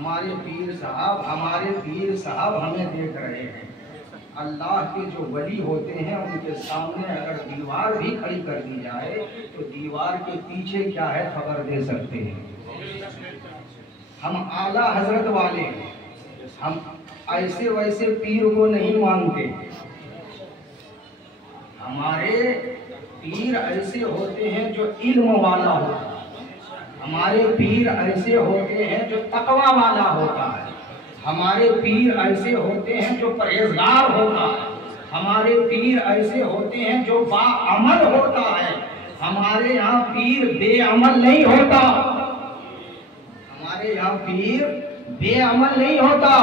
हमारे पीर साहब हमें देख रहे हैं। अल्लाह के जो वली होते हैं उनके सामने अगर दीवार भी खड़ी कर दी जाए तो दीवार के पीछे क्या है खबर दे सकते हैं। हम आला हजरत वाले, हम ऐसे वैसे पीर को नहीं मानते। हमारे पीर ऐसे होते हैं जो इल्म वाला होता है, हमारे पीर ऐसे होते हैं जो तकवा वाला होता है, हमारे पीर ऐसे होते हैं जो परहेजगार होता है, हमारे पीर ऐसे होते हैं जो बाअमल होता है। हमारे यहाँ पीर बेअमल नहीं होता, हमारे यहाँ पीर बेअमल नहीं होता।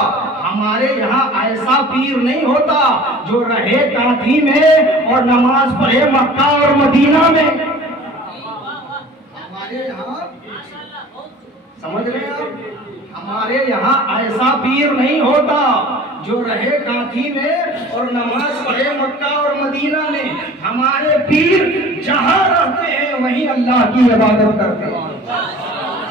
हमारे यहाँ ऐसा पीर नहीं होता जो रहे काठी में और नमाज पढ़े मक्का और मदीना में। हमारे यहाँ समझ रहे हैं आप, हमारे यहाँ ऐसा पीर नहीं होता जो रहे काठी में और नमाज पढ़े मक्का और मदीना में। हमारे पीर जहाँ रहते हैं वहीं अल्लाह की इबादत करते हैं।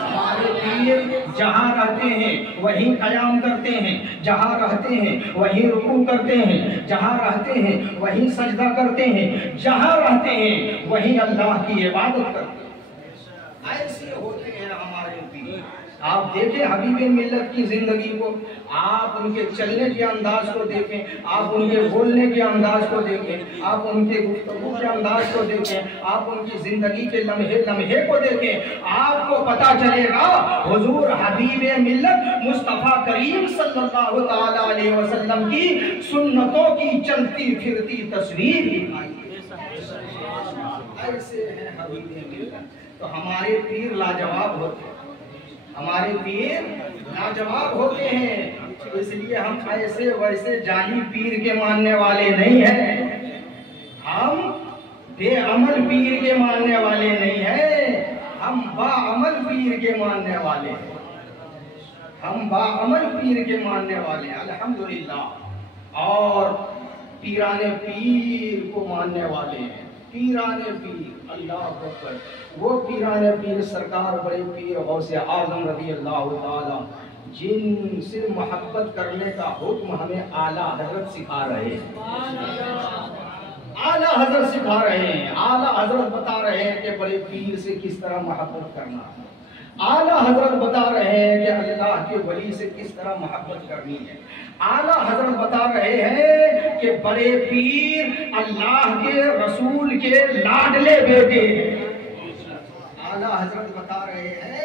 हमारे पीर जहाँ रहते हैं वहीं क़याम करते हैं, जहाँ रहते हैं वहीं रुकू करते हैं, जहाँ रहते हैं वहीं सजदा करते हैं, जहाँ रहते हैं वहीं अल्लाह की इबादत करते हैं। ऐसे होते हैं हमारे पीर। आप देखें हबीबे मिल्लत की जिंदगी को, आप उनके चलने के अंदाज को देखें, आप उनके बोलने के अंदाज को देखें, आप उनके गुफ्तगू के अंदाज को देखें, आप उनकी जिंदगी के लम्हे लम्हे को देखें, आपको पता चलेगा हुजूर हबीबे मिल्लत मुस्तफ़ा करीम सल्लल्लाहु तआला अलैहि वसल्लम की सुन्नतों की चलती फिरती तस्वीर। ऐसे हैं हबीबे मिल्लत। तो हमारे पीर लाजवाब होते हैं, हमारे पीर लाजवाब होते हैं। इसलिए हम ऐसे वैसे जाली पीर के मानने वाले नहीं हैं, हम बेअमल पीर के मानने वाले नहीं हैं, हम बाअमल पीर के मानने वाले हैं, हम बाअमल पीर के मानने वाले हैं अल्हम्दुलिल्लाह। और पीराने पीर को मानने वाले हैं, पीराने पीर अल्लाह अकबर। वो पीराने पीर सरकार बड़े पीर गौसे आज़म रज़ी अल्लाह ताला जिनसे मोहब्बत करने का हुक्म हमें आला हजरत सिखा रहे हैं, आला हजरत सिखा रहे हैं। आला हजरत बता रहे हैं कि बड़े पीर से किस तरह मोहब्बत करना है, आला हजरत बता रहे हैं कि अल्लाह के वली से किस तरह मोहब्बत करनी है, आला हजरत बता रहे हैं कि बड़े पीर अल्लाह के रसूल के लाडले बेटे हैं। आला हजरत बता रहे हैं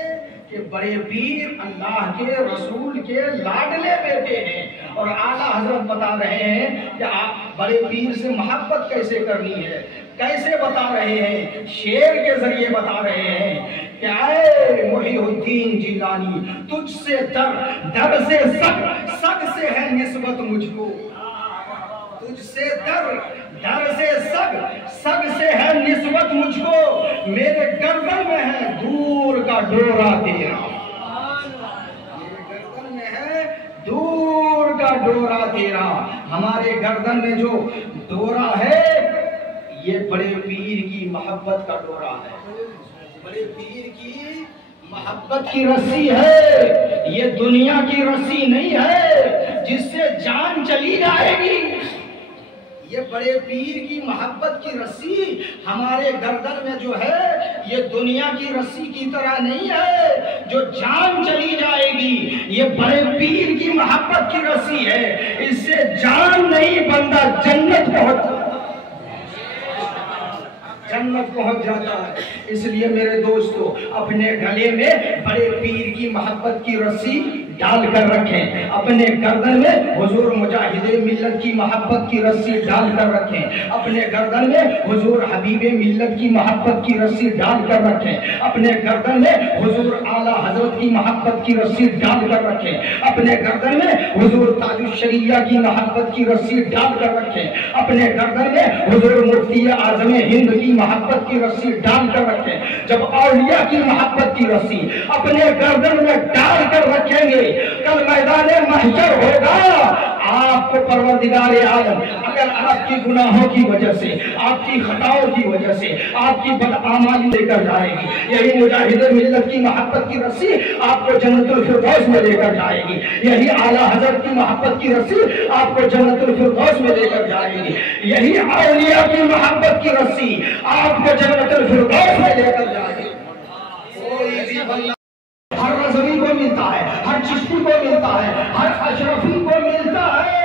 कि बड़े पीर अल्लाह के रसूल के लाडले बेटे हैं। और आला हजरत बता रहे हैं कि आप बड़े पीर से मोहब्बत कैसे करनी है, कैसे बता रहे हैं, शेर के जरिए बता रहे हैं कि ऐ मुहीउद्दीन जिलानी तुझसे दर से सग से है निस्बत मुझको, तुझसे दर से सग से है निस्बत मुझको, मेरे गर्दन में है दूर का डोरा तेरा, मेरे गर्दन में है दूर का डोरा तेरा। हमारे गर्दन में जो डोरा है ये बड़े पीर की मोहब्बत का डोरा है, बड़े पीर की मोहब्बत की रस्सी है, ये दुनिया की रस्सी नहीं है जिससे जान चली जाएगी। ये बड़े पीर की मोहब्बत की रस्सी हमारे गर्दन में जो है ये दुनिया की रस्सी की तरह नहीं है जो जान चली जाएगी। ये बड़े पीर की मोहब्बत की रस्सी है, इससे जान नहीं बंदा जन्नत पहुंच जाता है। इसलिए मेरे दोस्तों अपने गले में बड़े पीर की मोहब्बत की रस्सी डाल कर रखें, अपने गर्दन में हुजूर मुजाहिदे मिल्लत की मोहब्बत की रस्सी डाल कर रखें, अपने गर्दन में हुजूर हबीबे मिल्लत की मोहब्बत की रस्सी डाल कर रखें, अपने गर्दन में हुजूर आला हजरत की मोहब्बत की रस्सी डाल कर रखें, अपने गर्दन में हुजूर ताजुश शरिया की मोहब्बत की रस्सी डाल कर रखें, अपने गर्दन में हुजूर मुफ्ती आज़म हिंद की मोहब्बत की रस्सी डाल कर रखें। जब औलिया की मोहब्बत की रस्सी अपने गर्दन में डाल कर रखेंगे, कल मैदान महशर होगा, आपको परवरदिगार आलम अगर आपकी गुनाहों की वजह से, आपकी खताओं की वजह से आपकी बदआमाली लेकर जाएगी, यही मुजाहिद मिल्लत की मोहब्बत की रस्सी आपको जन्नतुल फिरदौस में लेकर जाएगी। यही आला हजरत की मोहब्बत की रस्सी आपको जन्नतुल फिरदौस में लेकर जाएगी। यही औलिया की मोहब्बत की रस्सी आपको जन्नतुल फिरदौस में लेकर जाएगी। कोई भी बंदा हर रज़वी को मिलता है, हर चिश्ती को मिलता है, हर अशरफी को मिलता है,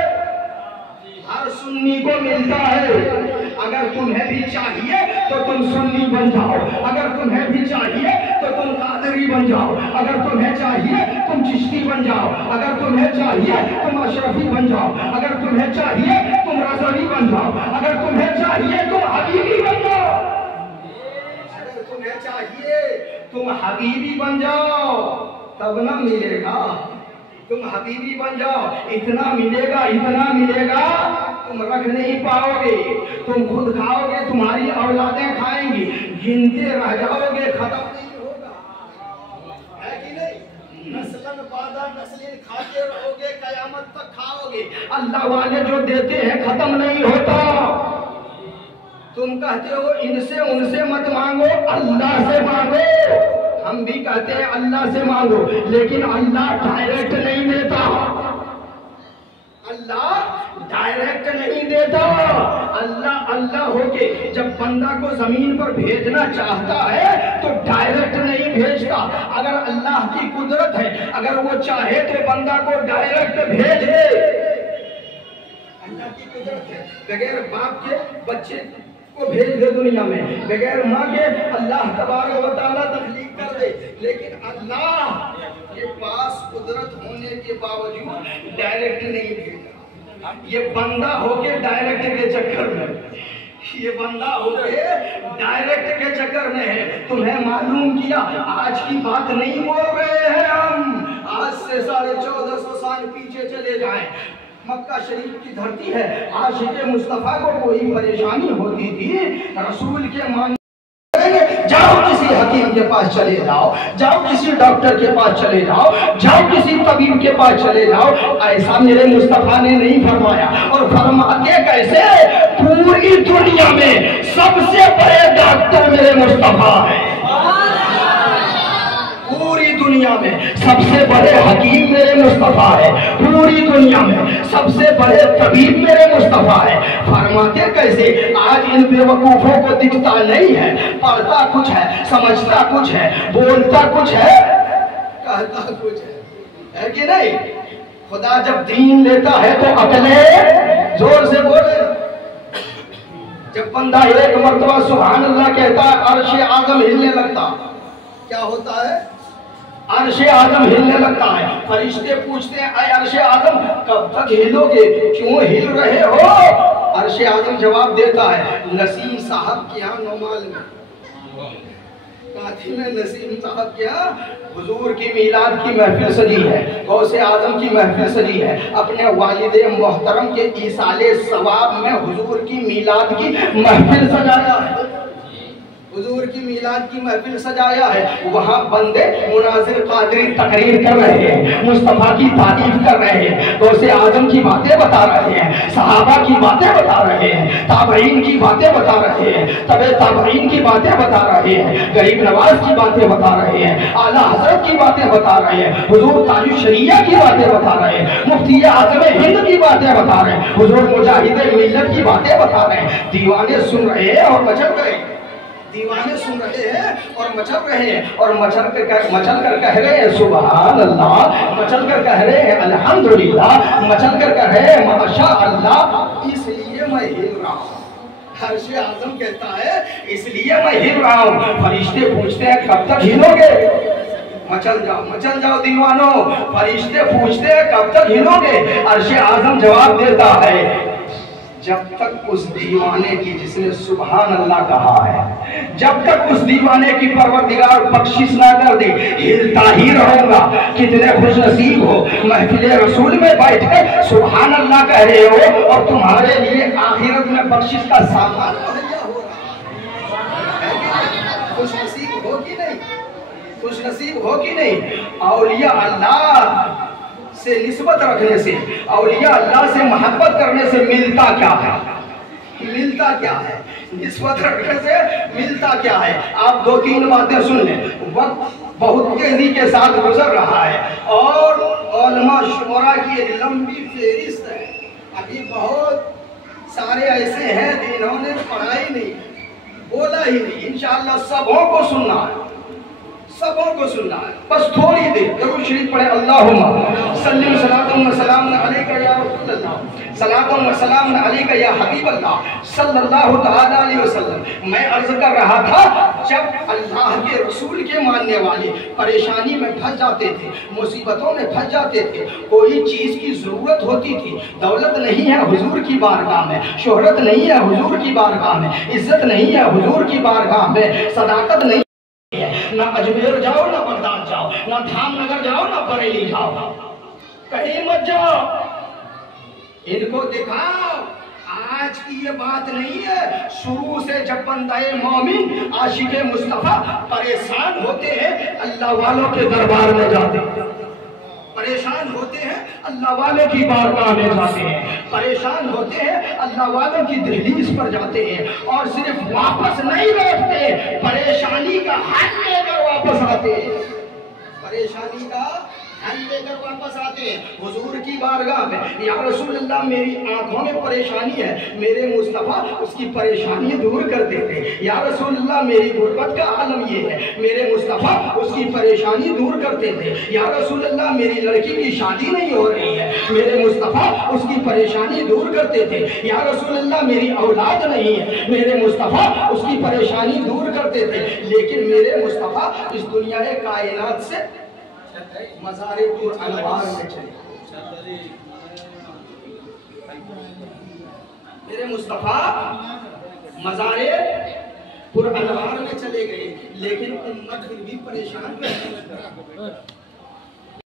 हर सुन्नी को मिलता है। अगर तुम्हें भी चाहिए तो तुम सुन्नी बन जाओ, अगर तुम्हें भी चाहिए तो तुम कादरी बन जाओ, अगर तुम्हें चाहिए तुम चिश्ती बन जाओ, अगर तुम्हें चाहिए तुम अशरफी बन जाओ, अगर तुम्हें चाहिए तुम रज़वी बन जाओ, अगर तुम्हें चाहिए तुम हबीबी बन जाओ, अगर तुम्हें चाहिए तुम हबीबी बन जाओ, तब ना मिलेगा। तुम हबीबी बन जाओ, इतना मिलेगा, इतना मिलेगा तुम रख नहीं पाओगे। तुम खुद खाओगे, तुम्हारी औलादें खाएंगी, गिनते रह जाओगे, खत्म नहीं होगा, है कि नहीं? नस्लन बादा नस्लिन खाते रहोगे, कयामत तक खाओगे। अल्लाह वाले जो देते हैं खत्म नहीं होता। तुम कहते हो इनसे उनसे मत मांगो, अल्लाह से मांगो। हम भी कहते हैं अल्लाह से मांगो, लेकिन अल्लाह डायरेक्ट नहीं देता, अल्लाह डायरेक्ट नहीं देता। अल्लाह अल्लाह होके जब बंदा को जमीन पर भेजना चाहता है तो डायरेक्ट नहीं भेजता। अगर अल्लाह की कुदरत है, अगर वो चाहे तो बंदा को डायरेक्ट भेज दे। अल्लाह की कुदरत है, बगैर बाप के बच्चे को भेज दे दुनिया में, बगैर माँ के अल्लाह तबारक व तआला तख्लीक कर दे। लेकिन अल्लाह के पास कुदरत होने के बावजूद डायरेक्ट नहीं भेजा। ये बंदा होके डायरेक्ट के चक्कर में, ये बंदा होके डायरेक्ट के चक्कर में है। तुम्हें मालूम किया, आज की बात नहीं बोल रहे हैं हम, आज से 1450 साल पीछे चले जाएं। मक्का शरीफ की धरती है, आशिक़े मुस्तफ़ा को कोई परेशानी होती थी, रसूल के मान जाओ किसी हकीम के पास चले जाओ, जाओ किसी डॉक्टर के पास चले जाओ, जाओ किसी तबीब के पास चले जाओ। ऐसा मेरे मुस्तफ़ा ने नहीं फरमाया। और फरमाते कैसे? पूरी दुनिया में सबसे बड़े डॉक्टर मेरे मुस्तफ़ा है, पूरी दुनिया में सबसे बड़े हकीम मेरे मुस्तफ़ा है, पूरी दुनिया में सबसे बड़े तबीब मेरे मुस्तफ़ा है। फरमाते कैसे? आज इन बेवकूफों को दिखता नहीं है, पढ़ता कुछ है, समझता कुछ है, बोलता कुछ है, कहता कुछ है कि नहीं? खुदा जब दीन लेता है तो अकले जोर से बोले। जब बंदा एक मर्तबा सुभान अल्लाह कहता है, अर्श आज़म हिलने लगता। क्या होता है? अर्श आज़म हिलने लगता है। फरिश्ते पूछते हैं, अय अर्श आज़म कब तक हिलोगे, क्यों हिल रहे हो? अर्श आज़म जवाब देता है, नसीम साहब के यहाँ नौमाल में, काथी में नसीम साहब के यहाँ हुजूर की मीलाद की महफिल सजी है, गौसे आज़म की महफिल सजी है, अपने वालिदे मोहतरम के ईसाले सवाब में हुजूर की मीलाद की महफिल सजाया है, हुजूर की मीलाद की महफिल सजाया है। वहाँ बंदे मुनाजिर कादरी तकरीर कर रहे हैं, मुस्तफ़ा की तारीफ कर रहे हैं, गौसे आज़म की बातें बता रहे हैं, सहाबा की बातें बता रहे हैं, ताबईन की बातें बता रहे हैं, तबे ताबईन की बातें बता रहे हैं, गरीब नवाज की बातें बता रहे हैं, आला हजरत की बातें बता रहे हैं, हुजूर ताजुश शरिया की बातें बता रहे हैं, मुफ्ती आज़म हिंद की बातें बता रहे हैं, हुजूर मुजाहिद मिल्लत की बातें बता रहे हैं। दीवाने सुन रहे हैं और मचल गए, दीवाने सुन रहे हैं और मचल रहे हैं, और मचल कर कह रहे हैं सुभान अल्लाह, मचल कर कह रहे हैं अल्हम्दुलिल्लाह, मचल कर कह रहे हैं माशा अल्लाह। इसलिए मैं हिल रहा हूँ, अर्श आज़म कहता है इसलिए मैं हिल रहा हूँ। फरिश्ते पूछते हैं कब तक हिलोगे? मचल जाओ दीवानो। फरिश्ते पूछते हैं कब तक हिलोगे? अर्श आज़म जवाब देता है जब तक उस दीवाने की जिसने सुभान अल्लाह कहा है, जब तक उस दीवाने की परवरदिगार बख्शिश ना कर दे, हिलता ही रहूंगा। कितने खुश नसीब हो, महफिले रसूल में बैठ कर सुभान अल्लाह कह रहे हो और तुम्हारे लिए आखिरत में बख्शिश का सामान मुहैया हो रहा है। खुश नसीब हो कि नहीं? खुश नसीब हो कि नहीं? औलिया अल्लाह से निस्बत रखने से, औलिया अल्लाह से मोहब्बत करने से मिलता क्या है? मिलता क्या है? निस्बत रखने से मिलता क्या है? आप 2-3 बातें सुन लें। वक्त बहुत तेजी के साथ गुजर रहा है और उलमा शुरा की एक लंबी फेरिस्त है। अभी बहुत सारे ऐसे हैं जिन्होंने पढ़ाई नहीं, बोला ही नहीं। इंशाअल्लाह सबों को सुनना है, सबों को सुनना है। बस थोड़ी देर दरूद शरीफ पढ़े। अल्लाहुम्मा सल्ली व सलाम अलैका या रसूल अल्लाह, सलातुम व सलाम अलैका या हबीब अल्लाह सल्लल्लाहु तआला अलैहि वसल्लम। मैं अर्ज कर रहा था, जब अल्लाह के रसूल के मानने वाले परेशानी में फंस जाते थे, मुसीबतों में फंस जाते थे, कोई चीज़ की ज़रूरत होती थी, दौलत नहीं है हुजूर की बारगाह में, शोहरत नहीं है हुजूर की बारगाह में, इज्जत नहीं है हुजूर की बारगाह में, सदाकत नहीं, ना अजमेर जाओ, ना बगदाद जाओ, ना धामनगर जाओ, ना बरेली जाओ, कहीं मत जाओ, इनको दिखाओ। आज की ये बात नहीं है, शुरू से जब बंदाए मोमिन आशिके मुस्तफा परेशान होते हैं, अल्लाह वालों के दरबार में जाते हैं, परेशान होते हैं, अल्लाह वाले की बारगाह में जाते हैं, परेशान होते हैं, अल्लाह वालों की दहलीज पर जाते हैं, और सिर्फ वापस नहीं लौटते, परेशानी का हल लेकर वापस आते हैं, परेशानी का हल लेकर वापस आते हैं हुजूर की बारगाह में। या रसूल अल्लाह, मेरी आंखों में परेशानी है, मेरे मुस्तफ़ा उसकी परेशानी दूर कर देते। या रसूल अल्लाह, मेरी गुर्बत का आलम ये है, मेरे मुस्तफ़ा उसकी परेशानी दूर करते थे। या रसूल अल्लाह, मेरी लड़की की शादी नहीं हो रही है, मेरे मुस्तफ़ा उसकी परेशानी दूर करते थे। या रसूल अल्लाह, मेरी औलाद नहीं है, मेरे मुस्तफ़ा उसकी परेशानी दूर करते थे। लेकिन मेरे मुस्तफ़ा इस दुनिया कायनात से मज़ारे पुर अनवार में चले, मेरे मुस्तफ़ा मज़ारे पुर अनवार में चले गए, लेकिन उम्मत फिर भी परेशान